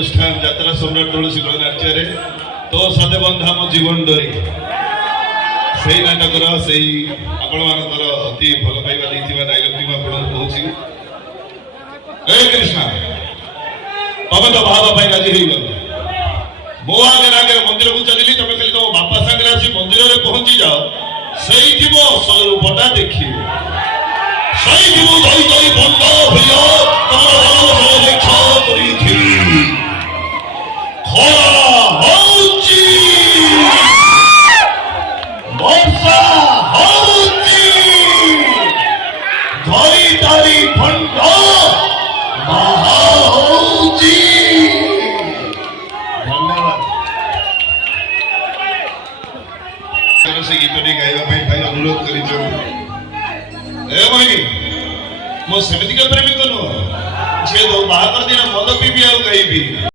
অনুষ্ঠান যাত্রা সম্রাট তুলসী গণনাট্ୟରେ তো সাথে বন্ধা মো জীবন ডোরি সেই নাটকর সেই ଆପଣମାନଙ୍କର ଅତି ଭଲ ପାଇବା ଦେଇଥିବା ଡାଇଲଗଟି ମୁଁ ଆପଣଙ୍କୁ କହୁଛି। ହେ କୃଷ୍ଣ, ତମେ ତ ବାହା ହେବା ପାଇଁ ରାଜି ହେଇଗଲ, ମୋ ଆଗରେ ଆଗରେ ମନ୍ଦିରକୁ ଚାଲିଲି, ତମେ ଖାଲି ତମ ବାପା ସାଙ୍ଗରେ ଆସି ମନ୍ଦିରରେ ପହଞ୍ଚି ଯାଅ, ସେଇଠି ମୋ ଅସଲ ରୂପଟା ଦେଖିବ, ସେଇଠି ମୁଁ ଧରି ଧରି ବନ୍ଧ ଭୟ ତମର ଭଲବସର ଦେଖା କରିଥିଲି। ଖରା ହଉଛି, ବର୍ଷା ହଉଛି, ଧରି ଧରି ଭଣ୍ଡ ବାହା ହଉଛି। ଧନ୍ୟବାଦ। ସେ ଗୀତଟି ଗାଇବା ପାଇଁ ଭାଇ ଅନୁରୋଧ କରିଛନ୍ତି। ଏ ଭାଇ, ମୁଁ ସେମିତିକା ପ୍ରେମିକ ନୁହଁ, ଝିଅ ବାହାଘର ଦିନ ମଦ ପିଇବି ଆଉ ଗାଇବି।